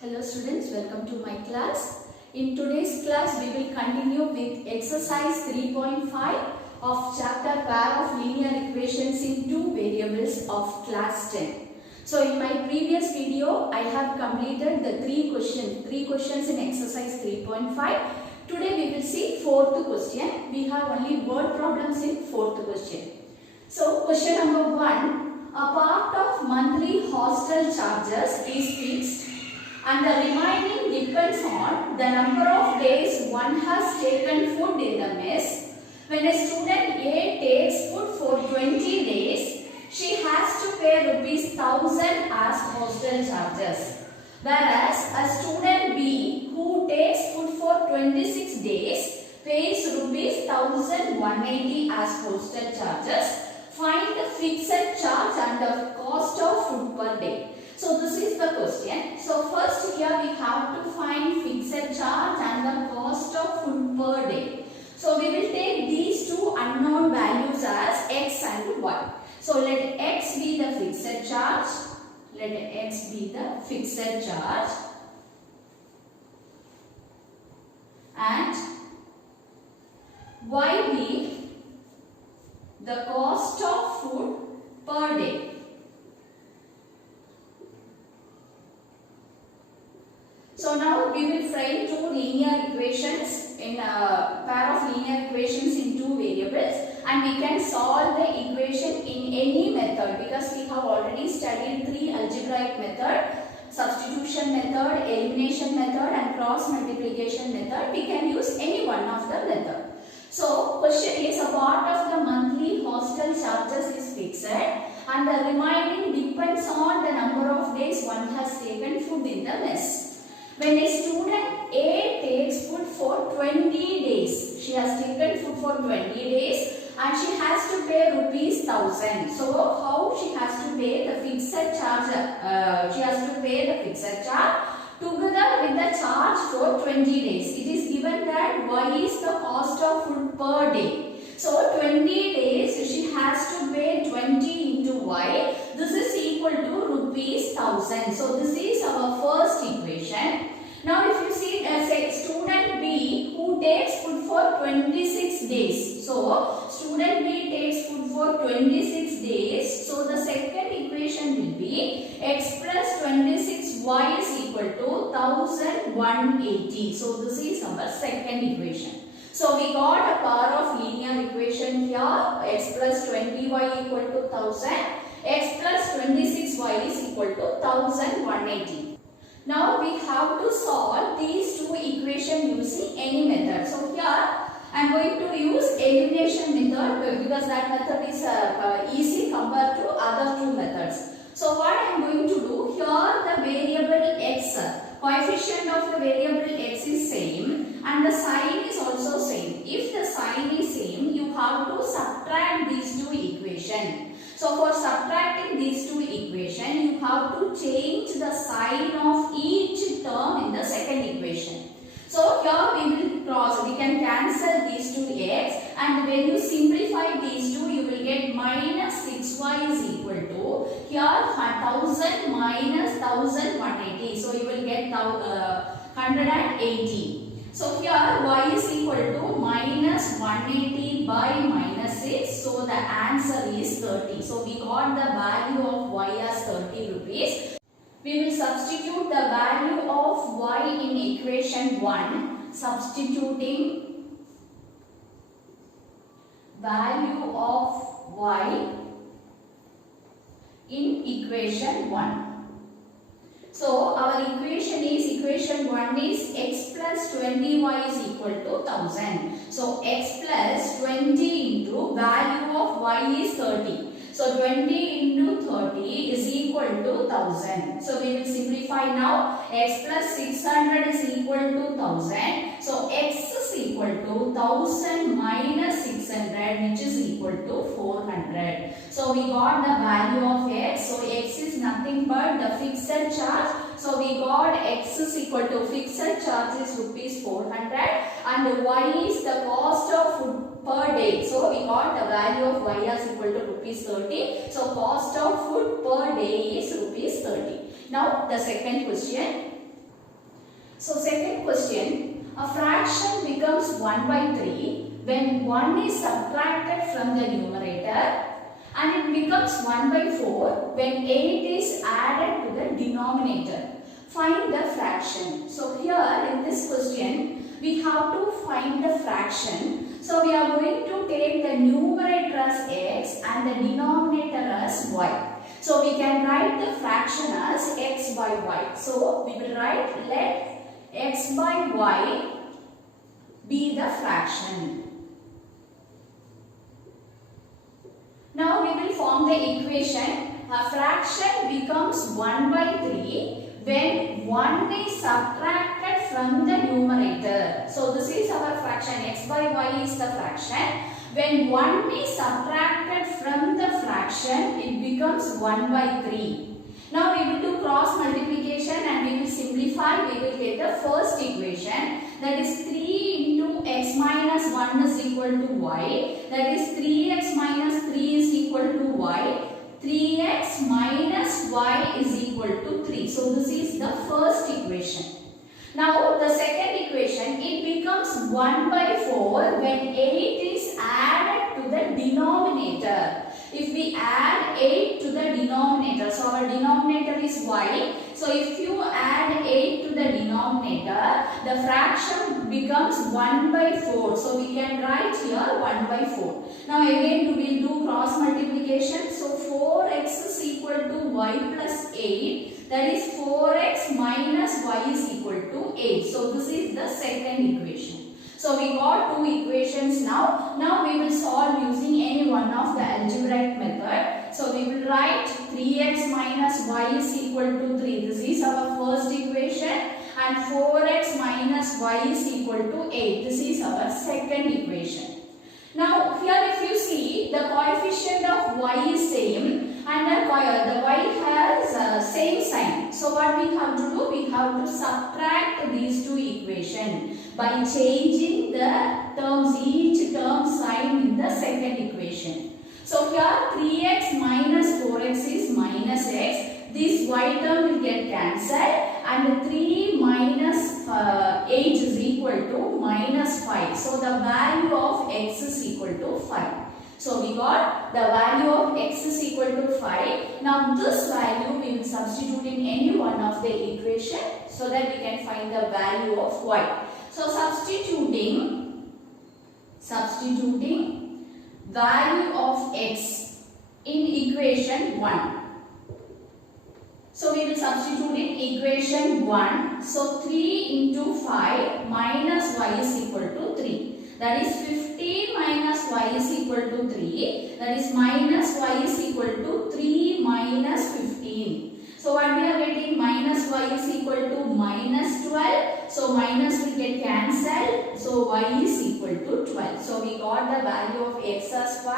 Hello students, welcome to my class. In today's class, we will continue with exercise 3.5 of chapter pair of linear equations in two variables of class 10. So in my previous video, I have completed the three questions in exercise 3.5. Today we will see fourth question. We have only word problems in fourth question. So question number 1, a part of monthly hostel charges is fixed and the remaining depends on the number of days one has taken food in the mess. When a student A takes food for 20 days, she has to pay rupees 1000 as hostel charges. Whereas a student B who takes food for 26 days pays rupees 1180 as hostel charges. Find the fixed charge and the cost of food per day. So this is the question. So first here we have to find fixed charge and the cost of food per day. So we will take these two unknown values as x and y. So let x be the fixed charge. Let x be the fixed charge. And y be the cost of food per day. So now we will frame two linear equations in a pair of linear equations in two variables, and we can solve the equation in any method because we have already studied three algebraic method: substitution method, elimination method and cross multiplication method. We can use any one of the method. So question is, a part of the monthly hostel charges is fixed and the remaining depends on the number of days one has taken food in the mess. When a student A takes food for 20 days, she has taken food for 20 days and she has to pay rupees 1000. So how she has to pay the fixed charge? She has to pay the fixed charge together with the charge for 20 days. It is given that y is the cost of food per day. So 20 days she has to pay 20 into y. This is equal to rupees 1000. So this is our first equation. Now if you see say student B who takes food for 26 days. So student B takes food for 26 days. So the second equation will be x plus 26y is equal to 1180. So this is our second equation. So we got a pair of linear equation here, x plus 20y equal to 1000, x plus 26y is equal to 1180. Now we have to solve these two equations using any method. So here I am going to use elimination method because that method is easy compared to other two methods. So what I am going to do, here the variable x, coefficient of the variable x is same and the sign is also same. If the sign is same, you have to subtract these two equations. So for subtracting these two equations, you have to change the sign of each term in the second equation. So here we can cancel these two x, and when you simplify these two, you will get minus 6y is equal to, here 1000 minus 1180. So you will get 180. So here y is equal to minus 180 by minus 6. So the answer is 30. So we got the value of y as 30 rupees. We will substitute the value of y in equation 1. Substituting value of y in equation 1. So our equation is, 1 is x plus 20y is equal to 1000. So x plus 20 into value of y is 30. So 20 into 30 is equal to 1000. So we will simplify now. X plus 600 is equal to 1000. So x is equal to 1000 minus 600, which is equal to 400. So we got the value of x. So x is nothing but the fixed charge. So we got x is equal to fixed charge is rupees 400 and y is the cost of food per day. So we got the value of y as equal to rupees 30. So cost of food per day is rupees 30. Now the second question. So second question, a fraction becomes 1 by 3 when 1 is subtracted from the numerator, and it becomes 1 by 4 when 8 is added to the denominator. Find the fraction. So here in this question, we have to find the fraction. So we are going to take the numerator as x and the denominator as y. So we can write the fraction as x by y. So we will write, let x by y be the fraction. Now we will form the equation. A fraction becomes 1 by 3 when 1 is subtracted from the numerator. So this is our fraction. X by y is the fraction. When 1 is subtracted from the fraction, it becomes 1 by 3. Now we will do cross multiplication and we will simplify. We will get the first equation, that is 3 into x minus 1 is equal to y. That is 3x minus 3 is equal to y. 3x minus y is equal to 3. So this is the first equation. Now the second equation, it becomes 1 by 4 when 8 is added to the denominator. If we add 8 to the denominator, so our denominator is y. So if you add 8 to the denominator, the fraction becomes 1 by 4. So we can write here 1 by 4. Now again we will do cross multiplication. So 4x is equal to y plus 8. That is 4x minus y is equal to 8. So this is the second equation. So we got two equations now. Now we will solve using any one of the algebraic method. So we will write 3x minus y is equal to 3. This is our first equation. And 4x minus y is equal to 8. This is our second equation. Now here if you see, the coefficient of y is same and the y has same sign. So what we have to do? We have to subtract these two equations by changing the terms, each term sign in the second equation. So here 3x minus 4x is minus x. This y term will get cancelled and 3 minus 8 is equal to minus 5. So the value of x is equal to 5. So we got the value of x is equal to 5. Now this value we will substitute in any one of the equation so that we can find the value of y. So substituting value of x in equation 1. So we will substitute in equation 1. So 3 into 5 minus y is equal to 3. That is 15 minus y is equal to 3. That is minus y is equal to 3 minus 15. So what we are getting? Minus y is equal to minus 12. So minus will get cancelled. So y is equal to 12. So we got the value of x as 5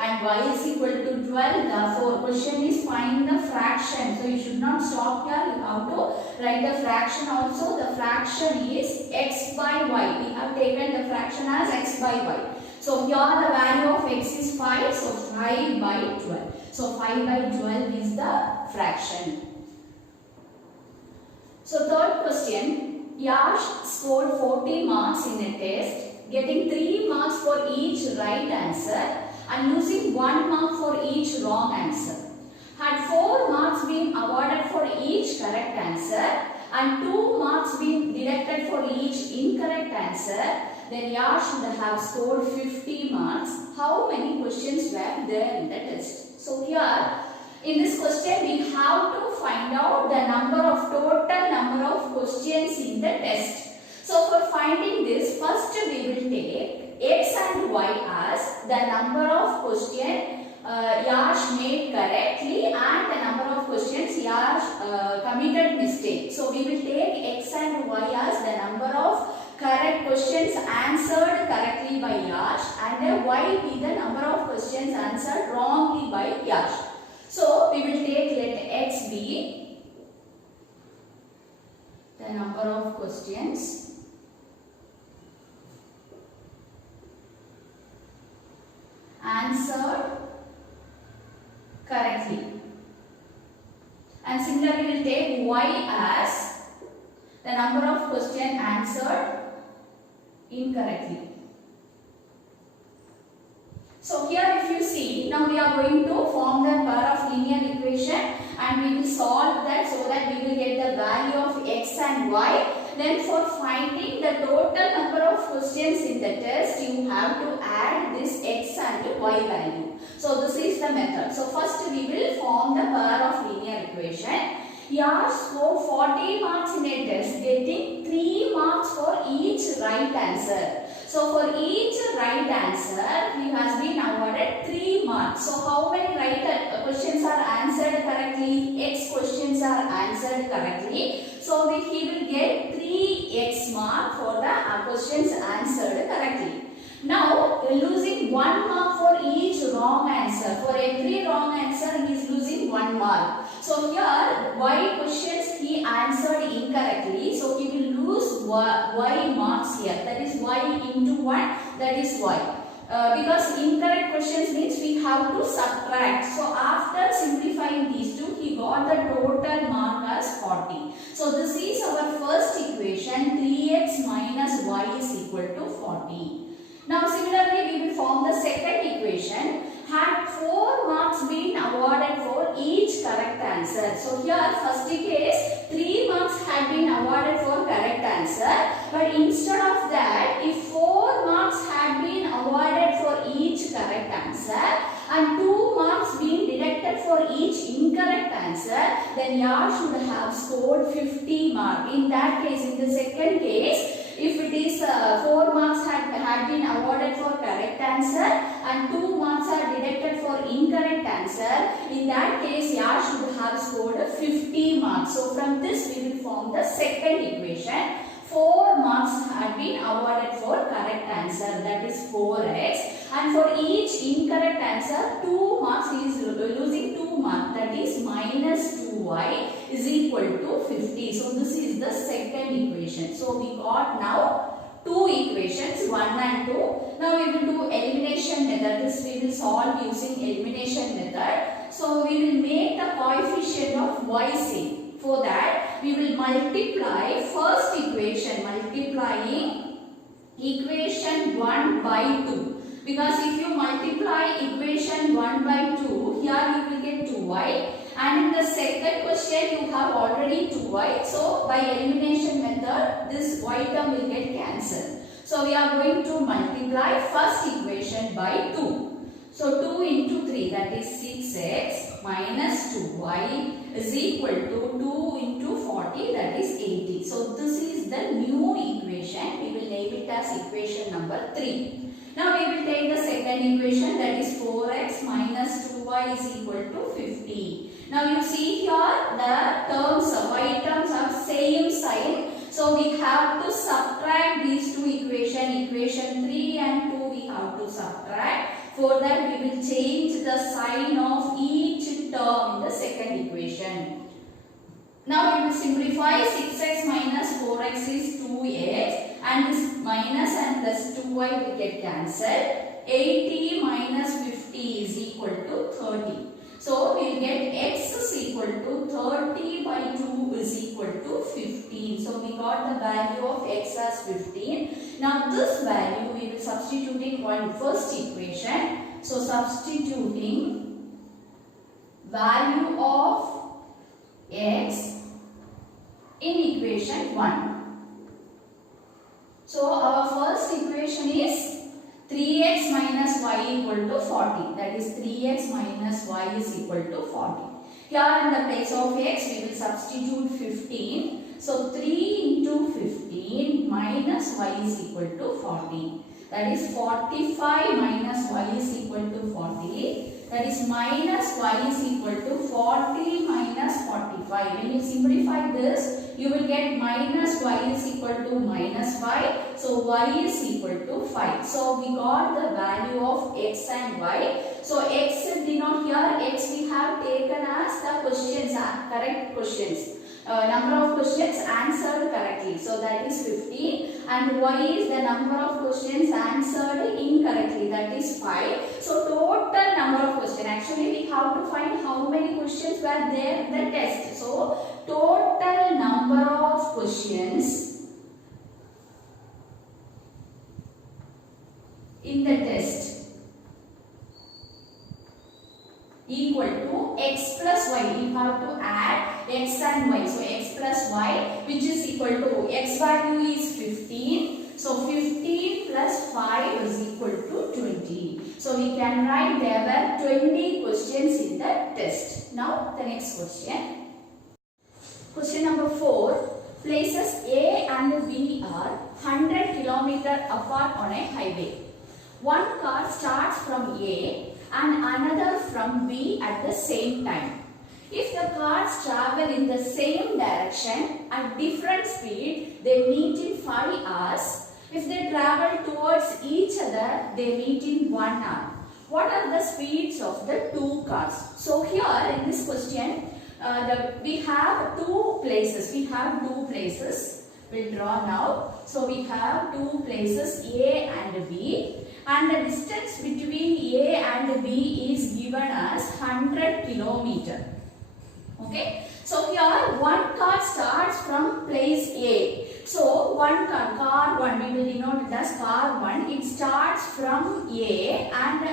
and y is equal to 12. Therefore question is find the fraction. So you should not stop here. You have to write the fraction also. The fraction is x by y. We have taken the fraction as x by y. So here the value of x is 5. So 5 by 12. So 5 by 12 is the fraction. So third question, Yash scored 40 marks in a test, getting 3 marks for each right answer and losing 1 mark for each wrong answer. Had 4 marks been awarded for each correct answer and 2 marks been deducted for each incorrect answer, then Yash should have scored 50 marks. How many questions were there in the test? So here, in this question, we have to find out the total number of questions in the test. So for finding this, first we will take x and y as the number of questions Yash made correctly and the number of questions Yash committed mistake. So we will take x and y as the number of correct questions answered correctly by Yash and y be the number of questions answered wrongly by Yash. So we will take, let x be the number of questions answered correctly, and similarly we will take y as The number of questions answered incorrectly. So here if you see, now we are going to form the pair of linear equation and we will solve that so that we will get the value of x and y. Then for finding the total number of questions in the test, you have to add this x and y value. So this is the method. So first we will form the pair of linear equation. Here score 40 marks in a test, getting 3 marks for each right answer. So for each right answer, he has been awarded 3 marks. So how many right questions are answered correctly? X questions are answered correctly. So he will get 3x mark for the questions answered correctly. Now losing 1 mark for each wrong answer. For every wrong answer, he is losing 1 mark. So here y questions he answered incorrectly. So he will lose y marks here. That is y into 1. That is y. Because incorrect questions means we have to subtract. So after simplifying these two, he got the total mark as 40. So this is our first equation. 3x minus y is equal to 40. Now similarly we will form the second equation. Had 4 marks been awarded for each correct answer. So here first case 3 marks had been awarded for correct answer. But instead of that, if 4 marks had been awarded for each correct answer and 2 marks been deducted for each incorrect answer, then you should have scored 50 marks. In that case, in the second case, if it is 4 marks had been awarded for correct answer and 2 marks are deducted for incorrect answer, in that case you should have scored 50 marks. So from this we will form the second equation. 4 marks had been awarded for correct answer, that is 4x, and for each incorrect answer 2 marks he is losing 2 marks, that is minus 2y is equal to 50. So this is the second equation. So we got now 2 equations, 1 and 2. Now we will do elimination method. This we will solve using elimination method. So we will make the coefficient of y same. For that we will multiply first equation, multiplying equation 1 by 2. Because if you multiply equation 1 by 2, here you will get 2y. And in the second question you have already 2y. So by elimination method, this y term will get cancelled. So we are going to multiply first equation by 2. So 2 into 3, that is 6x minus 2y is equal to 2 into 40, that is 80. So this is the new equation. We will name it as equation number 3. Now we will take the second equation, that is 4x minus 2y is equal to 50. Now you see here the terms, y terms have same sign. So we have to subtract these two equations, equation 3 and 2 we have to subtract. For that we will change the sign of each term in the second equation. Now we will simplify. 6x minus 4x is 2x and this minus and plus 2y will get cancelled. 80 minus 50 is equal to 30. So we will get x is equal to 30 by 2 is equal to 15. So we got the value of x as 15. Now this value we will substitute in first equation. So substituting value of x in equation 1. So our first equation is 3x minus y equal to 40. That is 3x minus y is equal to 40. Here in the place of x we will substitute 15. So 3 into 15 minus y is equal to 40. That is 45 minus y is equal to 40. That is minus y is equal to 40 minus 45. When you simplify this, you will get minus y is equal to minus 5. So y is equal to 5. So we got the value of x and y. So x denote here, x we have taken as the questions, correct questions. number of questions answered correctly. So that is 15. And y is the number of questions answered incorrectly. That is 5. So total number of questions. Actually, we have to find how many questions were there in the test. So total number of questions in the test equal to x plus y. We have to add x and y. So x plus y, which is equal to x value is 15. So 15 plus 5 is equal to 20. So we can write there were 20 questions in the test. Now the next question. Question number 4. Places A and B are 100 km apart on a highway. One car starts from A and another from B at the same time. If the cars travel in the same direction at different speed, they meet in 5 hours. If they travel towards each other, they meet in 1 hour. What are the speeds of the two cars? So here in this question, we have two places. We'll draw now. So we have two places A and B. And the distance between A and B is given as 100 km. Okay. So here one car starts from place A. So one car 1, we will denote it as car 1. It starts from A and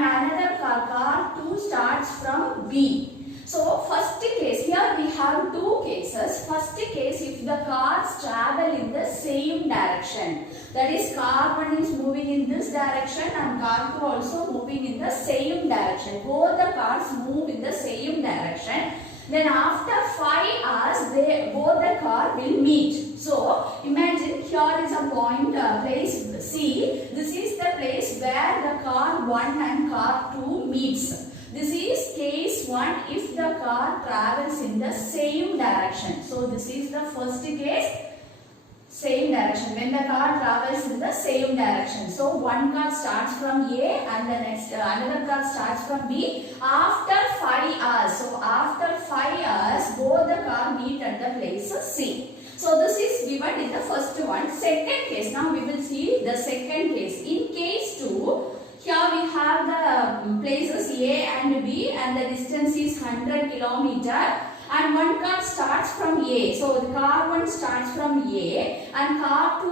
another car 2 starts from B. So first case, here we have two cases. First case, if the cars travel in the same direction, that is car 1 is moving in this direction and car 2 also moving in the same direction. Both the cars move in the same direction. Then after 5 hours, both the car will meet. So imagine here is a point, place C. This is the place where the car 1 and car 2 meets. This is case 1 if the car travels in the same direction. So this is the first case, same direction, when the car travels in the same direction. So one car starts from A and the another car starts from B after 5 hours. So after 5 hours, both the car meet at the place C. So this is given in the first one. Second case, now we will see the second case. In case 2, here we have the places A and B and the distance is 100 km and one car starts from A. So the car 1 starts from A and car 2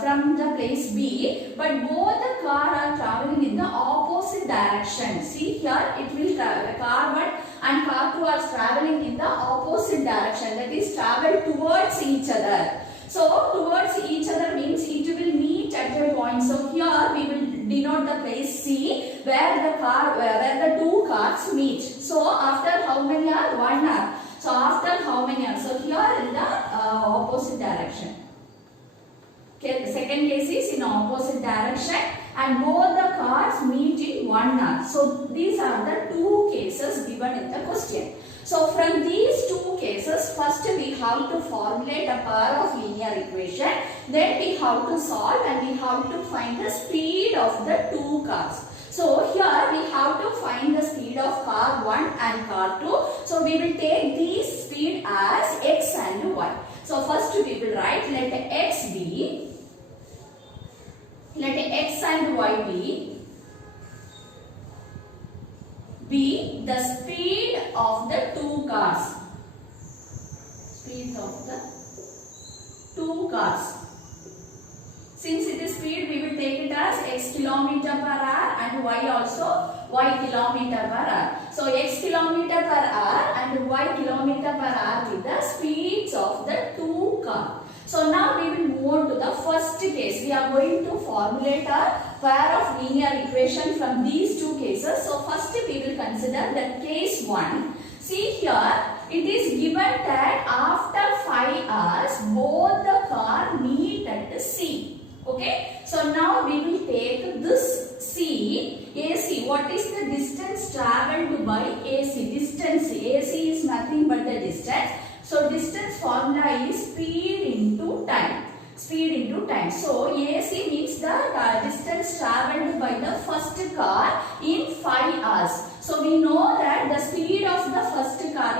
from the place B, but both the car are traveling in the opposite direction. See here it will car 1 and car 2 are traveling in the opposite direction, that is travel towards each other. So towards each other means it will meet at a point. So here we will denote the place C where the two cars meet. So after how many hours? 1 hour. So after how many hours? So here in the opposite direction. Okay, the second case is in opposite direction and both the cars meet in 1 hour. So these are the two cases given in the question. So from these two cases, first we have to formulate a pair of linear equation, then we have to solve and we have to find the speed of the two cars. So here we have to find the speed of car 1 and car 2. So we will take these speed as x and y. So first we will write let x and y be the speed of the two cars. Speed of the two cars. Since it is speed, we will take it as x km per hour and y also y km per hour. So x km per hour and y km per hour with the speeds of the two cars. So now we will move on to the first case. We are going to formulate a pair of linear equation from these two cases. So first we will consider the case 1. See here, it is given that after 5 hours, both the car meet at C. Okay. So now we will take this C, AC. What is the distance traveled by AC? Distance, AC is nothing but the distance. So distance formula is speed into time. Speed into time. So AC means the distance traveled by the first car in 5 hours. So we know that the speed of the first car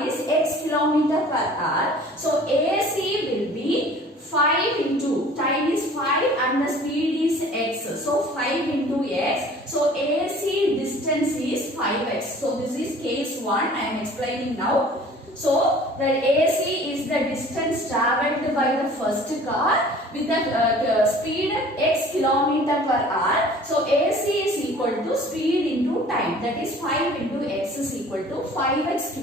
kilometer per hour. So AC will be 5 into time is 5 and the speed is x. So 5 into x. So AC distance is 5x. So this is case 1 I am explaining now. So the AC is the distance travelled by the first car with the speed x kilometer per hour. So AC is equal to speed into time, that is 5 into x is equal to 5x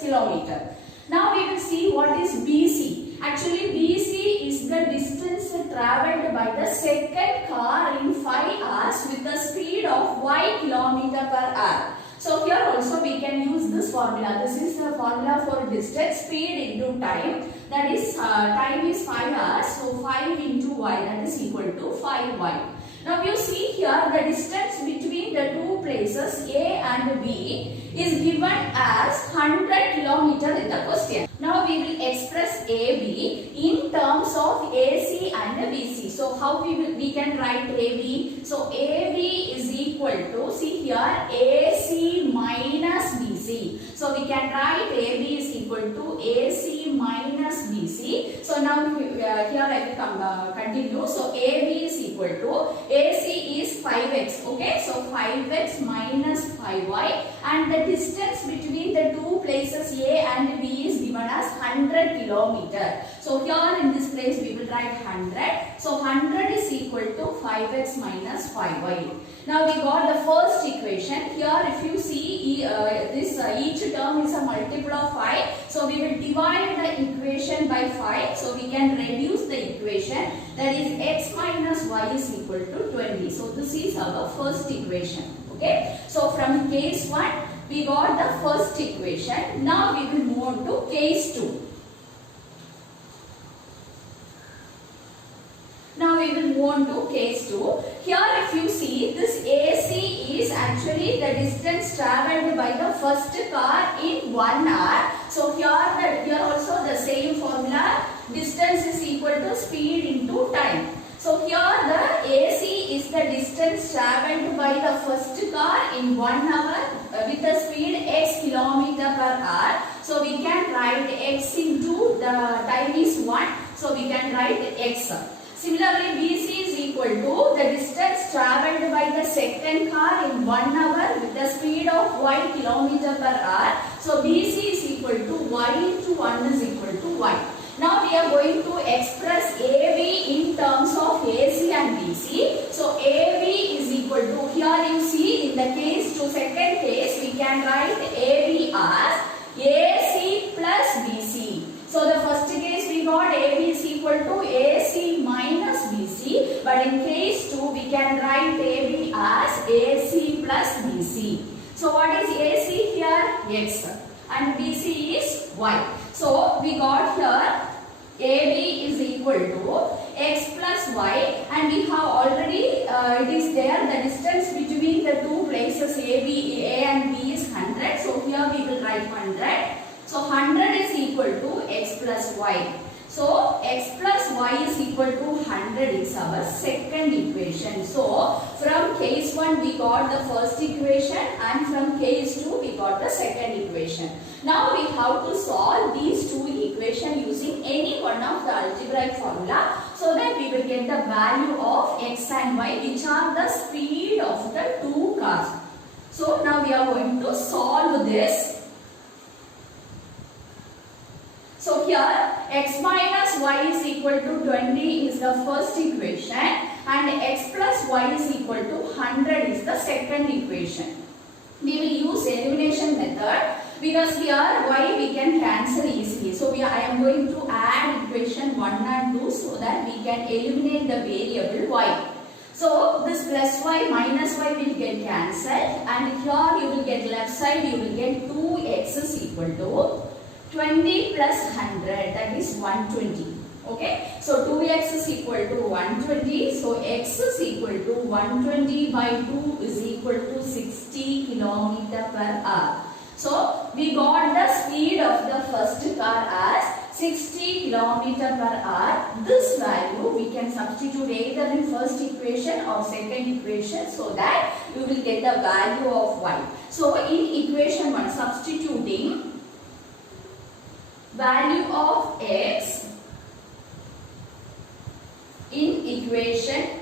kilometer. Now we will see what is BC. Actually BC is the distance travelled by the second car in 5 hours with the speed of y kilometer per hour. So here also we can use this formula. This is the formula for distance, speed into time. That is time is 5 hours. So 5 into y, that is equal to 5y. Now you see here the distance between the two places A and B is given as 100 kilometer in the question. Now we will express AB in terms of AC and BC. So how we can write AB? So AB is equal to, see here, AC minus BC. So we can write AB is equal to AC minus BC. So now here I will continue. So AB is equal to, AC is 5x. Okay, so 5x minus 5y, and the distance between the two places A and B is given as 100 kilometer. So here in this place we will write 100. So 100 is equal to 5x minus 5y. Now we got the first equation. Here if you see each term is a multiple of 5. So we will divide the equation by 5. So we can reduce the equation. That is x minus y is equal to 20. So this is our first equation. Okay. So from case 1 we got the first equation. Now we will move on to case 2. Now we will move on to case 2. Here if you see, this AC is actually the distance travelled by the first car in 1 hour. So here also the same formula, distance is equal to speed into time. So here the AC is the distance travelled by the first car in 1 hour with the speed x kilometer per hour. So we can write x into the time is 1. So we can write x. Similarly, BC is equal to the distance travelled by the second car in 1 hour with the speed of y kilometer per hour. So BC is equal to y into 1 is equal to y. Now we are going to express AB in terms of AC and BC. So AB is equal to, here you see in the case to second case we can write AB as AC plus BC. So the first case we got AB is equal to AC minus BC, but in case 2 we can write AB as AC plus BC. So what is AC here? X, and BC is Y. So we got here AB is equal to x plus y, and we have already it is there the distance between the two places A and B is 100. So here we will write 100. So 100 is equal to x plus y. So x plus y is equal to 100 is our second equation. So from case 1 we got the first equation, and from case 2 we got the second equation. Now we have to solve these two equations using any one of the algebraic formula, so that we will get the value of x and y, which are the speed of the two cars. So now we are going to solve this. So here x minus y is equal to 20 is the first equation, and x plus y is equal to 100 is the second equation. We will use elimination method, because here y we can cancel easily. So I am going to add equation 1 and 2 so that we can eliminate the variable y. So this plus y minus y will get cancelled, and here you will get left side, you will get 2x is equal to 20 plus 100, that is 120. Okay, so 2x is equal to 120. So x is equal to 120 by 2 is equal to 60 km per hour. So we got the speed of the first car as 60 km per hour. This value we can substitute either in first equation or second equation, so that you will get the value of y. So in equation 1, substituting value of x in equation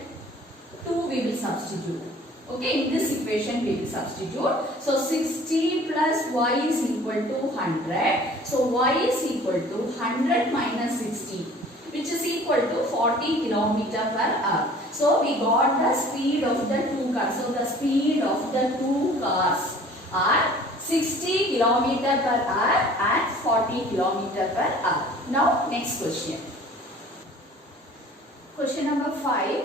2 we will substitute. Okay, in this equation we will substitute. So 60 plus y is equal to 100. So y is equal to 100 minus 60, which is equal to 40 kilometer per hour. So we got the speed of the two cars. So the speed of the two cars are 60 kilometer per hour and 40 kilometer per hour. Now next question. Question number 5.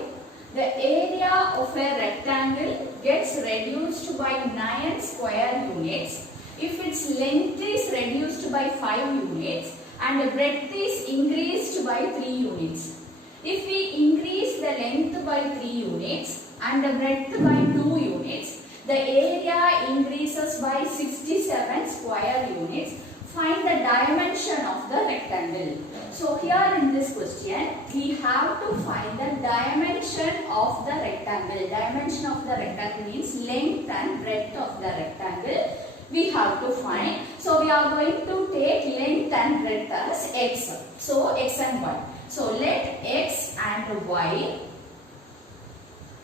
The area of a rectangle gets reduced by 9 square units if its length is reduced by 5 units and the breadth is increased by 3 units. If we increase the length by 3 units and the breadth by 2 units, the area increases by 67 square units. Find the dimension of the rectangle. So here in this question, we have to find the dimension of the rectangle. Dimension of the rectangle means length and breadth of the rectangle. We have to find. So we are going to take length and breadth as x. So x and y. So let x and y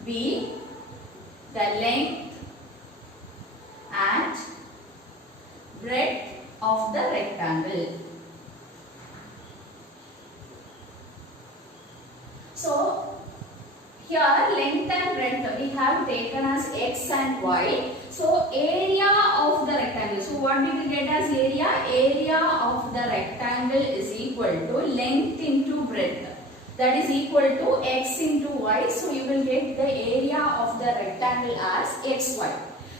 be the length and breadth of the rectangle. So here length and breadth we have taken as x and y. So area of the rectangle. So what we will get as area? Area of the rectangle is equal to length into breadth. That is equal to x into y. So you will get the area of the rectangle as xy.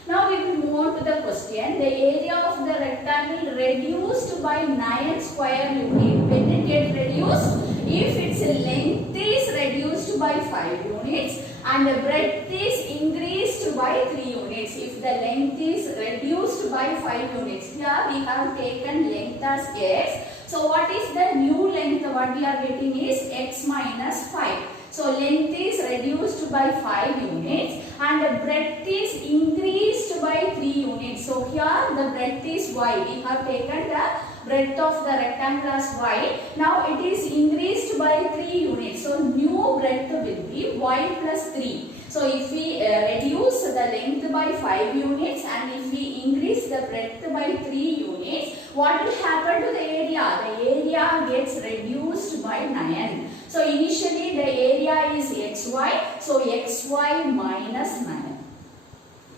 Now we will move on to the question. The area of the rectangle reduced by 9 square units. When it get reduced? If its length is reduced by 5 units and the breadth is increased by 3 units. If the length is reduced by 5 units. Here we have taken length as x. So what is the new length? What we are getting is x minus 5. So length is reduced by 5 units and the breadth is increased by 3 units. So here the breadth is y. We have taken the breadth of the rectangle as y. Now it is increased by 3 units. So new breadth will be y plus 3. So if we reduce the length by 5 units and if we increase the breadth by 3 units, what will happen to the area? The area gets reduced by 9. So initially the area is xy. So xy minus 9.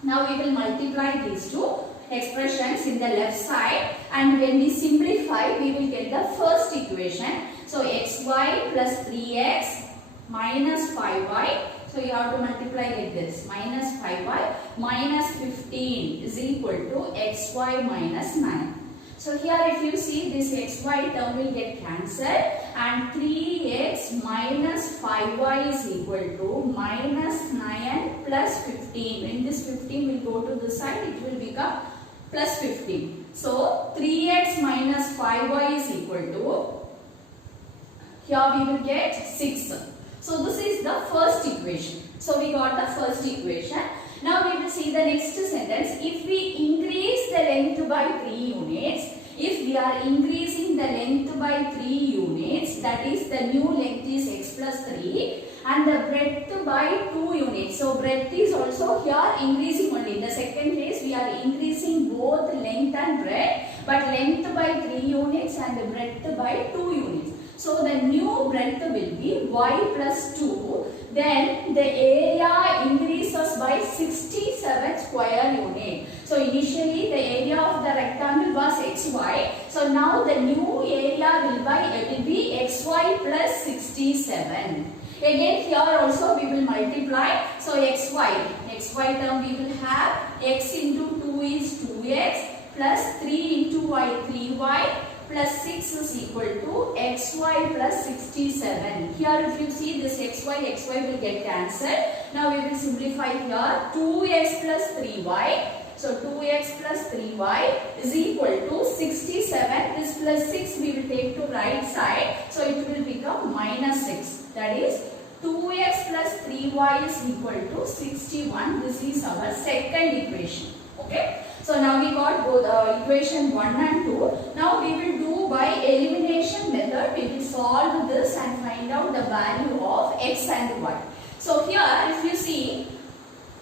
Now we will multiply these two expressions in the left side and when we simplify we will get the first equation. So xy plus 3x minus 5y. So you have to multiply like this. Minus 5y minus 15 is equal to xy minus 9. So here if you see this xy term will get cancelled and 3x minus 5y is equal to minus 9 plus 15. When this 15 will go to this side, it will become plus 15. So 3x minus 5y is equal to, here we will get 6. So this is the first equation. So we got the first equation. Now we will see the next sentence. If we increase the length by 3 units, if we are increasing the length by 3 units, that is the new length is x plus 3 and the breadth by 2 units. So breadth is also here increasing only. In the second case we are increasing both length and breadth, but length by 3 units and the breadth by 2 units. So the new breadth will be y plus 2. Then the area increases by 67 square unit. So initially the area of the rectangle was xy. So now the new area will be xy plus 67. Again here also we will multiply. So xy term we will have x into 2 is 2x plus 3 into y 3y plus 6 is equal to xy plus 67. Here if you see this xy will get cancelled. Now we will simplify here 2x plus 3y. So 2x plus 3y is equal to 67. This plus 6 we will take to right side. So it will become minus 6. That is 2x plus 3y is equal to 61. This is our second equation. Okay. So now we got both equation 1 and 2. Now we will do So by elimination method, we will solve this and find out the value of x and y. So here, if you see,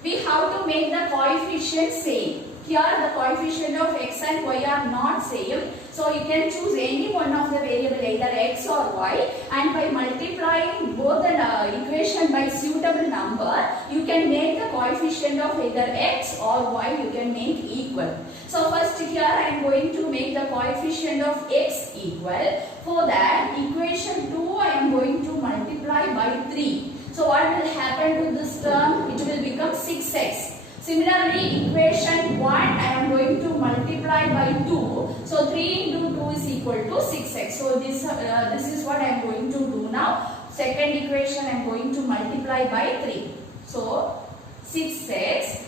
we have to make the coefficient same. Here the coefficient of x and y are not same. So you can choose any one of the variable, either x or y, and by multiplying both the equation by suitable number, you can make the coefficient of either x or y, you can make equal. So first here I am going to make the coefficient of x equal. For that, equation 2 I am going to multiply by 3. So what will happen to this term? It will become 6x. Similarly, equation 1 I am going to multiply by 2. So 3 into 2 is equal to 6x. So this is what I am going to do now. Second equation I am going to multiply by 3. So 6x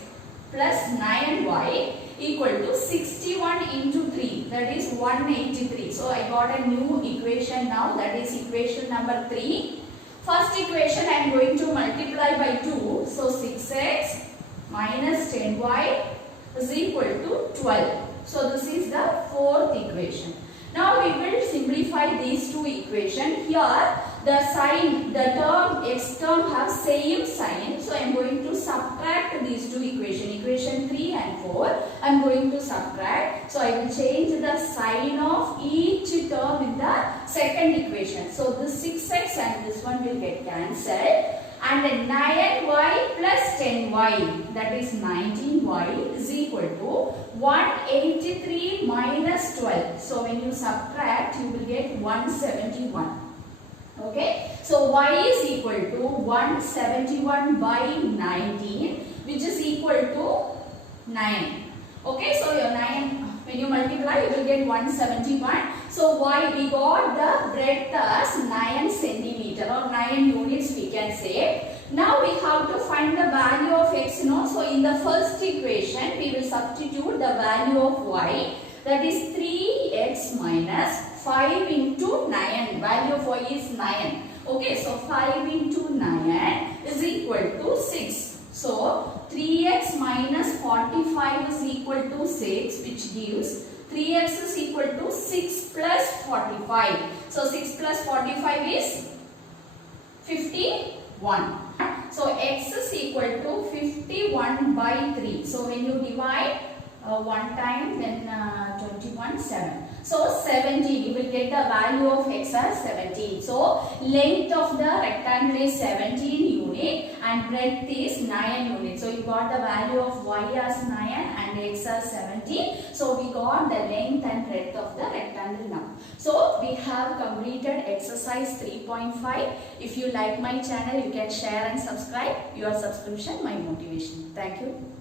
plus 9y equal to 61 into 3, that is 183. So I got a new equation now, that is equation number 3. First equation I am going to multiply by 2. So 6x minus 10y is equal to 12. So this is the fourth equation. Now we will simplify these two equations. Here the sign, the term x term have same sign. So I am going to subtract these two equations. Equation 3 and 4 I am going to subtract. So I will change the sign of each term in the second equation. So this 6x and this one will get cancelled. And 9y plus 10y, that is 19y, is equal to 183 minus 12. So when you subtract, you will get 171. Okay, so y is equal to 171 by 19, which is equal to 9. Okay, so your 9, when you multiply, you will get 171. So y, we got the breadth as 9 centimeter or 9 units we can say. Now we have to find the value of x. So in the first equation, we will substitute the value of y, that is 3x minus 5 into 9. Value of y is 9. Okay, so 5 into 9 is equal to 6. So 3x minus 45 is equal to 6, which gives 3x is equal to 6 plus 45. So 6 plus 45 is 51. So x is equal to 51 by 3. So when you divide 1 time, then 21, 7. So 17, you will get the value of x as 17. So length of the rectangle is 17 unit and breadth is 9 unit. So you got the value of y as 9 and x as 17. So we got the length and breadth of the rectangle now. So we have completed exercise 3.5. If you like my channel, you can share and subscribe. Your subscription, my motivation. Thank you.